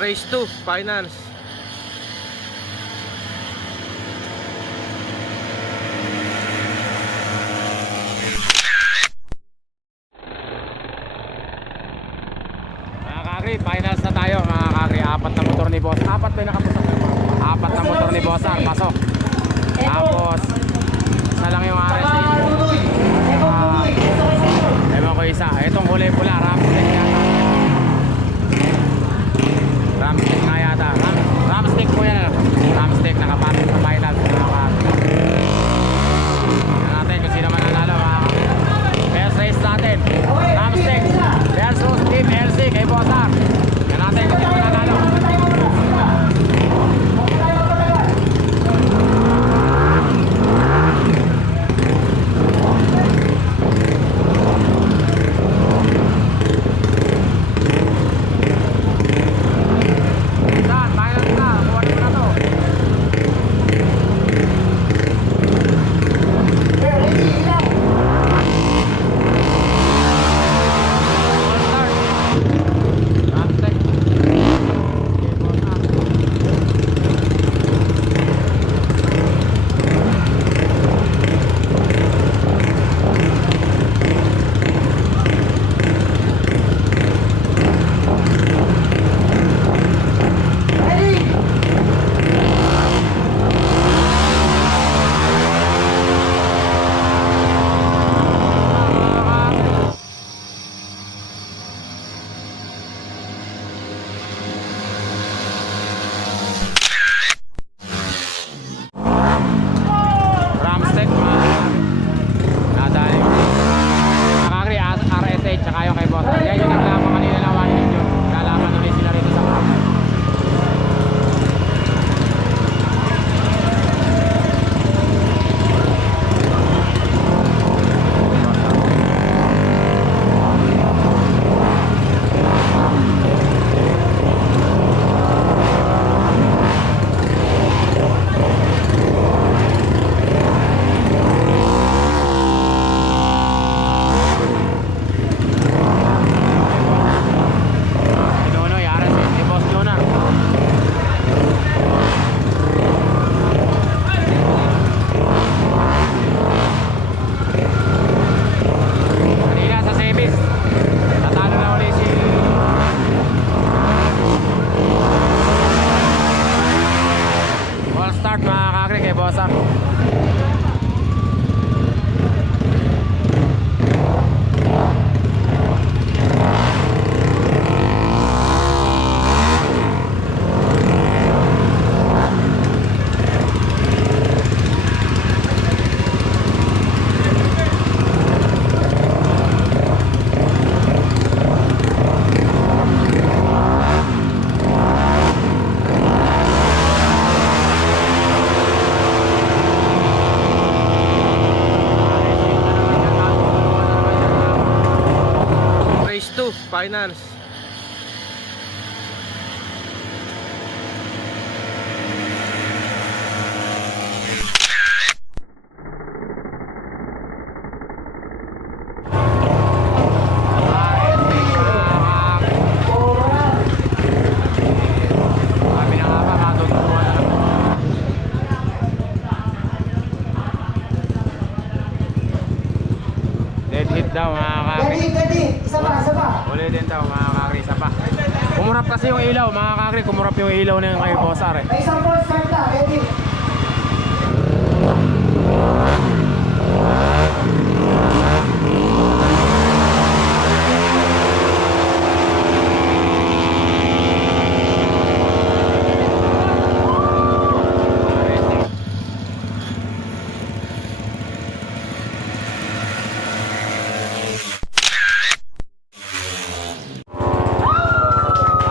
Race 2 Finals. Mga kakri, finals na tayo mga kakri. Apat na motor ni boss. Apat ba nakapasok? Apat na motor ni boss. Pasok. Tapos isa lang yung RS8. Ewan ko isa. Itong kulay pula, Ramstick yata. Ramstick na yata. Ramstick po yan. Ramstick nakapasok sa finals. Tignan natin kung sino mananalo mga kakri. Best race natin. Ramstick versus Team LC kay Bossar. Tignan natin kung sino mananalo. Race 2 Finals. Dead hit daw mga kakri. Isa pa. Uli din daw mga kakri, isa pa. Kumurap kasi yung ilaw mga kakri. Kumurap yung ilaw na yung kay Bossar eh. May isang ball start na, ready.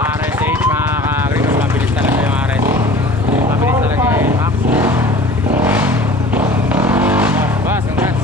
RS8 mga kakri. Mas mabilis talaga yung RS8. Mabilis talaga yung Max. Bas, ang gas.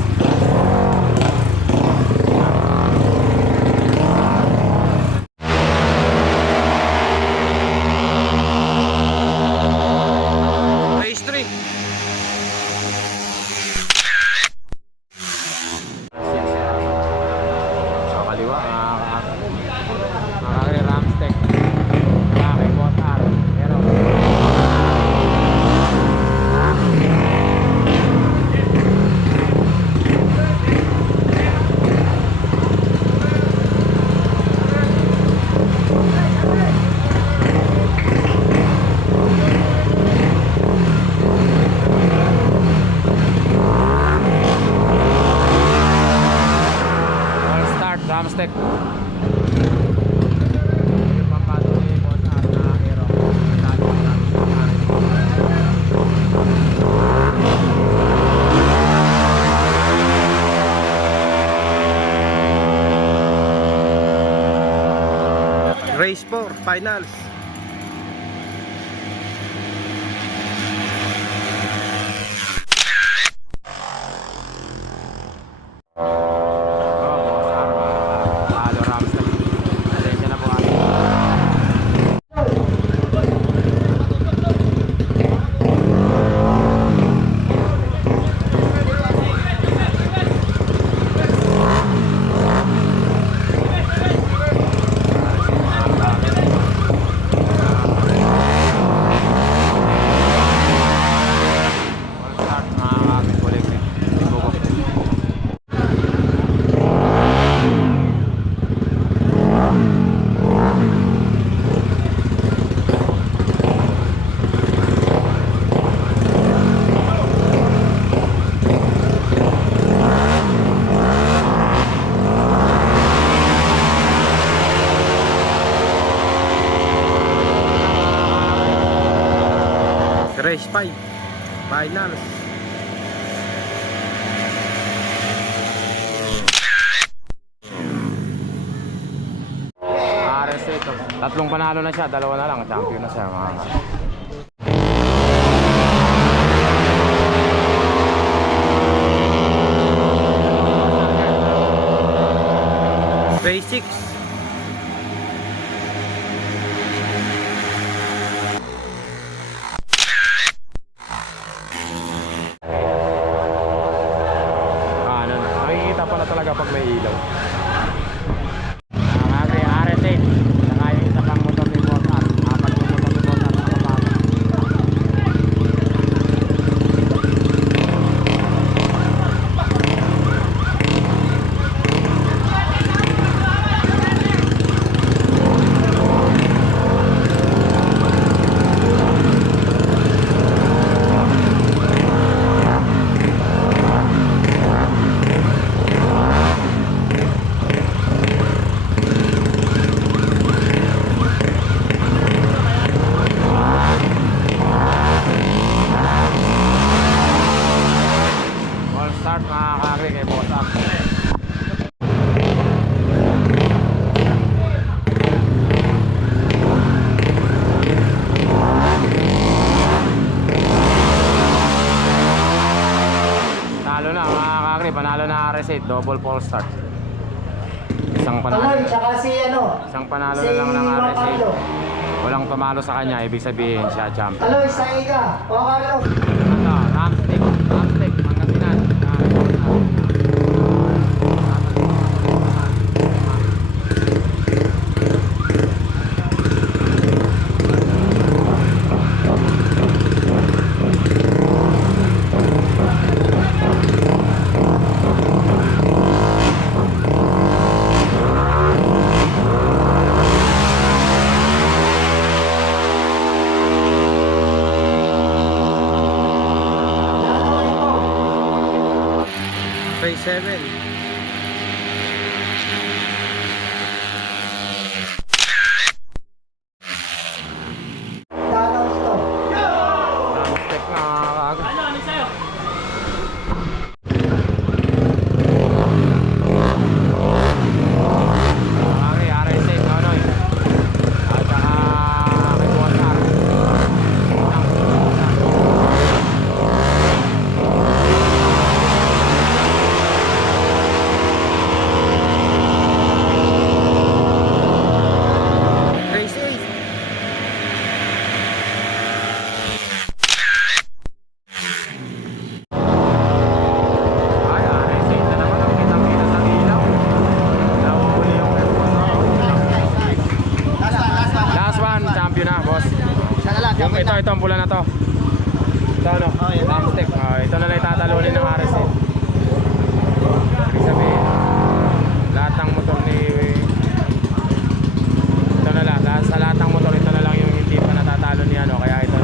4 finals. Halo Ramsey. Pasensya na po kami. Race 5 finals. RS ito. Tatlong panalo na siya, dalawa na lang. Champion na siya mga Race 6. ano na. Makikita pala talaga pag may ilaw. Kasi RS8. Saka yung isa pang motor ni Boss R. Apat yung motor ni Boss R sa kapapa. All start mga kakri kay Boss R. Talo na mga kakri, panalo na RS8, double fall start. Isang panalo. Taloy, tsaka si ano? Isang panalo Si na lang ng Juan RS8. Carlo. Walang tumalo sa kanya, ibig sabihin siya champion. Taloy, sa Iga. Juan Carlo. Ano, Ramstick, Pangasinan. Race 7. Danaw ito. Ramstick na kakri. Kakri, RS8, Nonoy. At saka kay Boss R. Race 8. Ay, RS8 na naman ang kitang-kita sa ilaw. Nahuli yung last one, champion na, boss. Yung ito ang pula na to. Ito ano, Ramstick. Ito na lang itatalunin ng RS8. Ibig sabihin, lahat ng motor ni... Ito na lang, sa lahat ng motor, ito na lang yung hindi pa natatalo ni ano, kaya ito.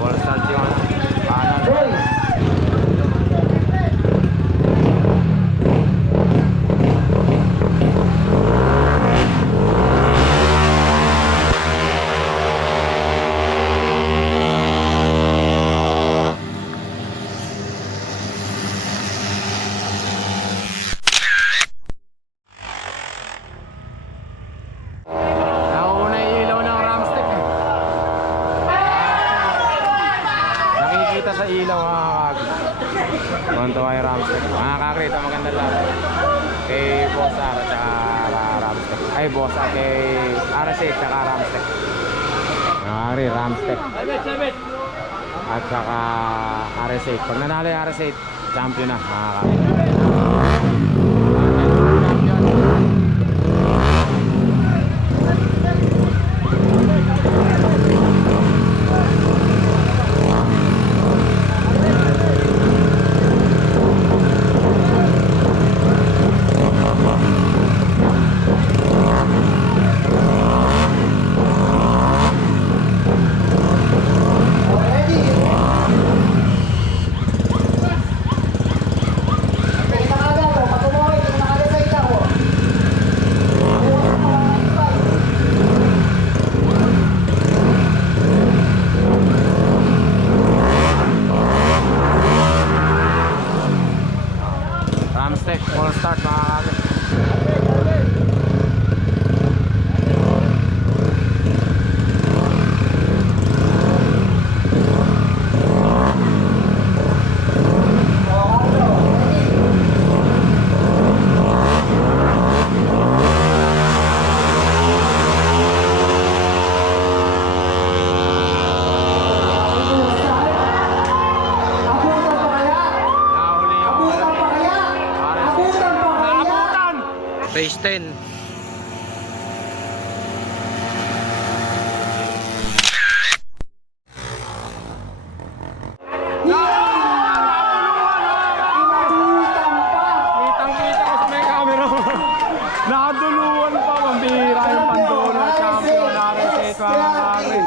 Ball start yung ano, kanan. Boy. ilaw mga kakri. Tuwan-tuwa yung Ramsteak. Mga kakri, ito magandang laban. Kay Boss R at saka Ramsteak. Ay, Boss R kay RS8 at saka Ramsteak. Mga kakri, Ramsteak. At saka RS8. Pag nanalo yung RS8, champion na mga kakri. Ready? Okay, nakagad o. Patumoy, nakagad sa itaw o. Ramsteak, full start mga kakri. Abutan pa kaya? Nahuli yung Abutan pa kaya? Abutan pa kaya? Abutan! Race 10. Abutan pa! Kitang-kita ko sa may camera. Nakaduluan pa. Mambihira yung pandulo ng champion. RS8 mga kakri.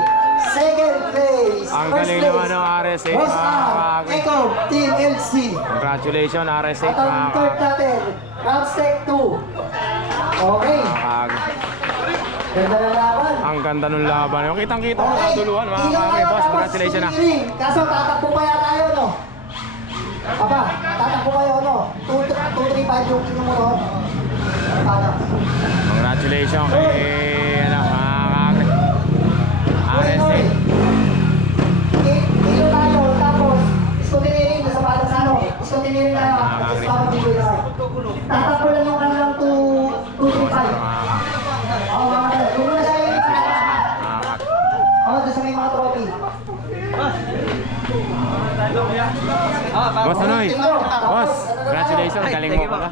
Second place. Ang First galing place. naman ng RS8 Boss mga R, kakri. Echo, Team LC. Congratulations RS8 At ang mga third kakri. natin, Ramsteak 2. Okay. Ganda na laban. Ang ganda ng laban. Yung kitang-kita ko nakaduluan mga kakri. Boss, congratulations na. Kaso tatakbo pa yata tayo, no? Papa, tatakbo kayo, no? 235 yung kinumunod. Paano? Congratulations kay ano, mga kakri. RS8. Dito tayo, tapos iskontinuing sa palang sa ano, iskontinuing tayo, Agree. tatakbo lang yung kanilang 235. Oo, mga kanilang, doon na siya yung oo, doon sa may mga trophy. Boss Noy. Boss, congratulations. Galing mo pala.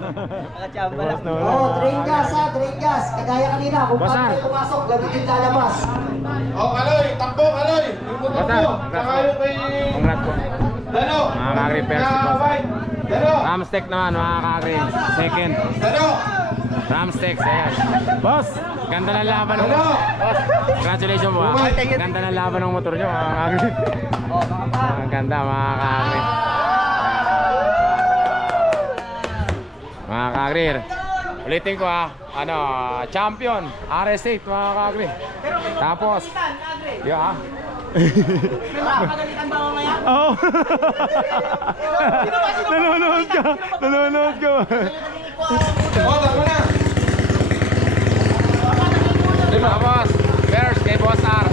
Boss Noy. Oo, drain gas ha, drain gas. Kagaya kanina, kung Boss paano Ar. kayo pumasok, gamitin lalabas. Oh, Kaloy, takbo, Kaloy. Boss Ar, Saka yung kay congrats po. Dano. Mga kakri, first si Boss. White. Dano. Ramsteak naman mga kakri. Second. Dano. Ramsteak, ayan. Boss, ganda ng laban ng Hello. Boss, congratulations po. Ganda ng laban ng motor nyo mga kakri. Ang ganda mga kakri. Mga kakri. Ulitin ko ano, champion, RS8 mga kakri. Tapos, yeah. Pagalitan ba mamaya? Oo. Nanonood ka. Nanonood ka. Oh, takbo na. Tapos, first kay Boss R.